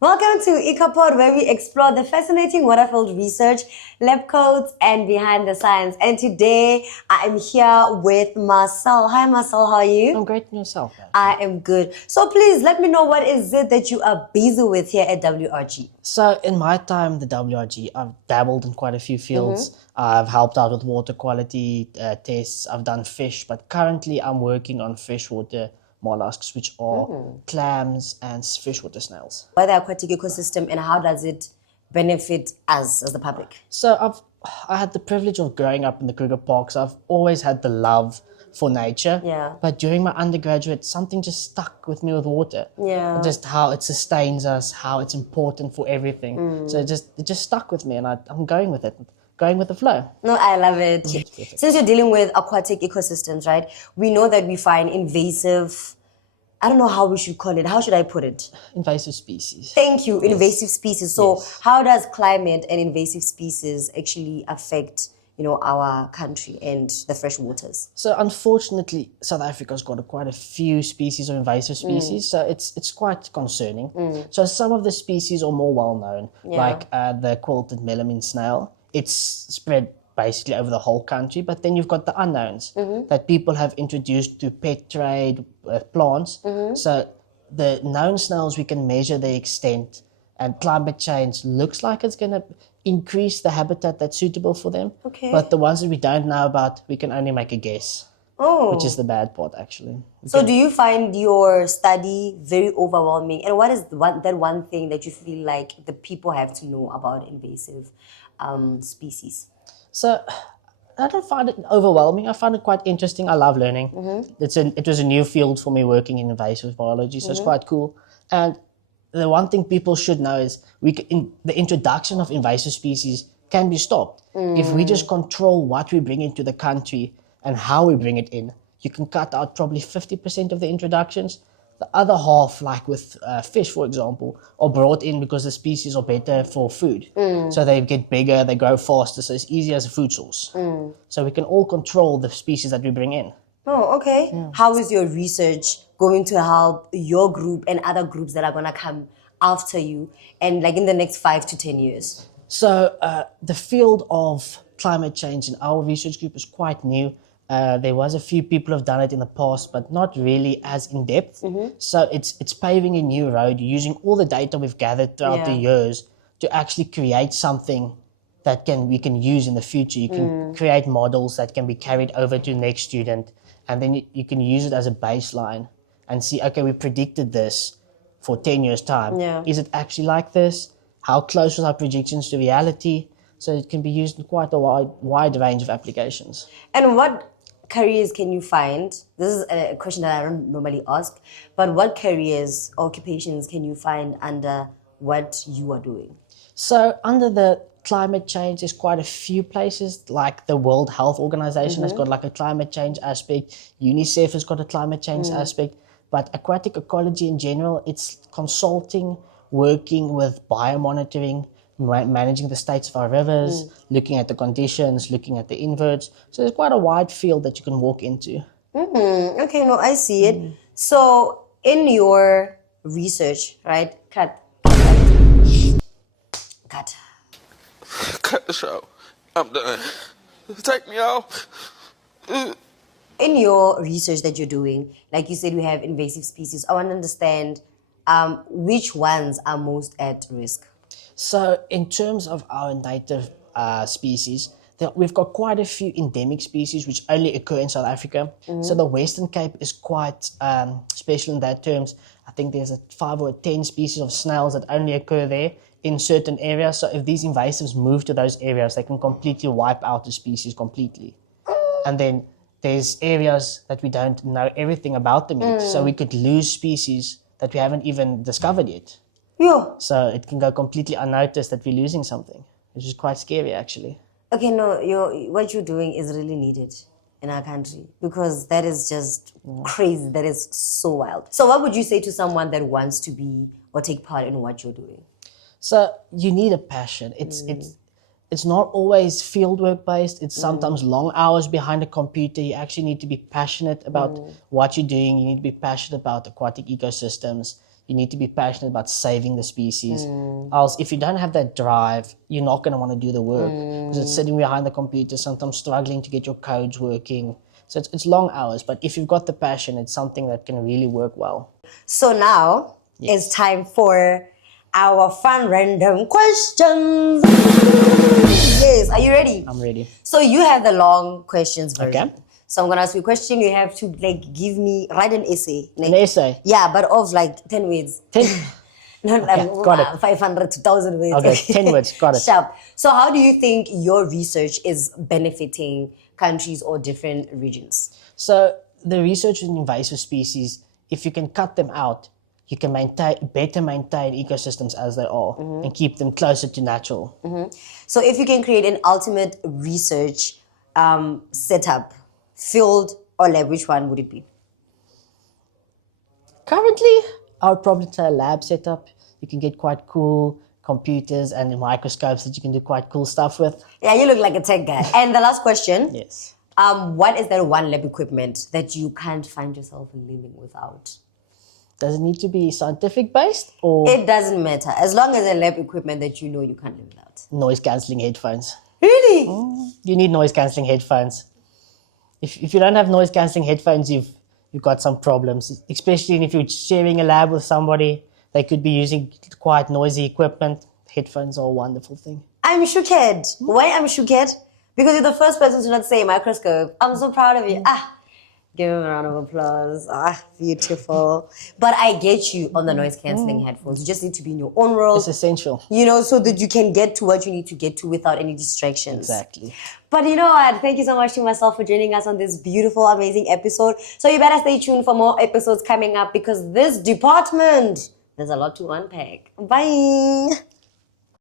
Welcome to EcoPod, where we explore the fascinating water-filled research, lab coats, and behind the science. And today, I am here with Marcel. Hi, Marcel. How are you? I'm great in yourself, man. I am good. So please let me know, what is it that you are busy with here at WRG? So in my time, the WRG, I've dabbled in quite a few fields. I've helped out with water quality tests. I've done fish, but currently I'm working on freshwater molluscs, which are clams and freshwater snails. What the aquatic ecosystem and how does it benefit us as the public? So I had the privilege of growing up in the Kruger Parks. I've always had the love for nature. Yeah. But during my undergraduate, something just stuck with me with water. Yeah. Just how it sustains us, how it's important for everything. So it just stuck with me, and I'm going with it, going with the flow. No, I love it. Since you're dealing with aquatic ecosystems, right? We know that we find invasive, I don't know how we should call it. How should I put it? Invasive species. Thank you, invasive species. So Yes. how does climate and invasive species actually affect, our country and the fresh waters? So unfortunately, South Africa's got quite a few species of invasive species, so it's quite concerning. So some of the species are more well known, like the quilted melamine snail. It's spread basically over the whole country, but then you've got the unknowns that people have introduced to pet trade plants. So the known snails, we can measure the extent, and climate change looks like it's going to increase the habitat that's suitable for them. Okay. But the ones that we don't know about, we can only make a guess, which is the bad part, actually. So do you find your study very overwhelming? And what is that one thing that you feel like the people have to know about invasive species? So I don't find it overwhelming. I find it quite interesting. I love learning. It was a new field for me, working in invasive biology, so it's quite cool. And the one thing people should know is the introduction of invasive species can be stopped. If we just control what we bring into the country and how we bring it in, you can cut out probably 50% of the introductions. The other half, like with fish, for example, are brought in because the species are better for food. So they get bigger, they grow faster, so it's easier as a food source. So we can all control the species that we bring in. Oh, okay. Yeah. How is your research going to help your group and other groups that are going to come after you and like in the next 5 to 10 years? So the field of climate change in our research group is quite new. There was a few people who've done it in the past, but not really as in depth. So it's paving a new road using all the data we've gathered throughout the years to actually create something that we can use in the future. You can create models that can be carried over to the next student, and then you can use it as a baseline and see, okay, we predicted this for 10 years' time. Yeah. Is it actually like this? How close was our predictions to reality? So it can be used in quite a wide range of applications. And what careers can you find? This is a question that I don't normally ask, but what careers, occupations can you find under what you are doing? So under the climate change, there's quite a few places, like the World Health Organization has got like a climate change aspect. UNICEF has got a climate change aspect. But aquatic ecology in general, it's consulting, working with biomonitoring, managing the states of our rivers, looking at the conditions, looking at the inverts. So there's quite a wide field that you can walk into. Okay, no, I see it. So in your research, right? Cut. Cut the show. I'm done. Take me off. In your research that you're doing, like you said, we have invasive species. I want to understand which ones are most at risk. So in terms of our native species, we've got quite a few endemic species which only occur in South Africa. So the Western Cape is quite special in that terms. I think there's 5 or 10 species of snails that only occur there in certain areas. So if these invasives move to those areas, they can completely wipe out the species completely. And then there's areas that we don't know everything about them yet. So we could lose species that we haven't even discovered yet. Yeah. So it can go completely unnoticed that we're losing something, which is quite scary, actually. Okay, no, what you're doing is really needed in our country because that is just crazy. That is so wild. So what would you say to someone that wants to be or take part in what you're doing? So you need a passion. It's not always fieldwork based. It's sometimes long hours behind a computer. You actually need to be passionate about what you're doing. You need to be passionate about aquatic ecosystems. You need to be passionate about saving the species. Else, if you don't have that drive, you're not going to want to do the work because it's sitting behind the computer, sometimes struggling to get your codes working. So it's long hours, but if you've got the passion, it's something that can really work well. So now it's time for our fun random questions. Yes, are you ready? I'm ready. So you have the long questions version. Okay. So I'm gonna ask you a question. You have to write an essay. An essay? Yeah, but of like 10 words. 10? Not Okay, got it. 500 to 1,000 words. Okay, 10 words, got it. Sharp. So how do you think your research is benefiting countries or different regions? So the research in invasive species, if you can cut them out, you can better maintain ecosystems as they are and keep them closer to natural. So if you can create an ultimate research setup, field or lab, which one would it be? Currently, I would probably say a lab setup. You can get quite cool computers and microscopes that you can do quite cool stuff with. Yeah, you look like a tech guy. And the last question. Yes. What is that one lab equipment that you can't find yourself living without? Does it need to be scientific based or It doesn't matter. As long as a lab equipment that you know you can't live without. noise cancelling headphones? Really? You need noise cancelling headphones. If you don't have noise cancelling headphones, you've got some problems, especially if you're sharing a lab with somebody. They could be using quite noisy equipment. Headphones are a wonderful thing. I'm shooked. Why I'm shooked? Because you're the first person to not say microscope. I'm so proud of you. Give him a round of applause. Beautiful. But I get you on the noise cancelling headphones. You just need to be in your own world. It's essential. So that you can get to what you need to get to without any distractions. Exactly. But you know what? Thank you so much to Marcel for joining us on this beautiful, amazing episode. So you better stay tuned for more episodes coming up because this department, there's a lot to unpack. Bye.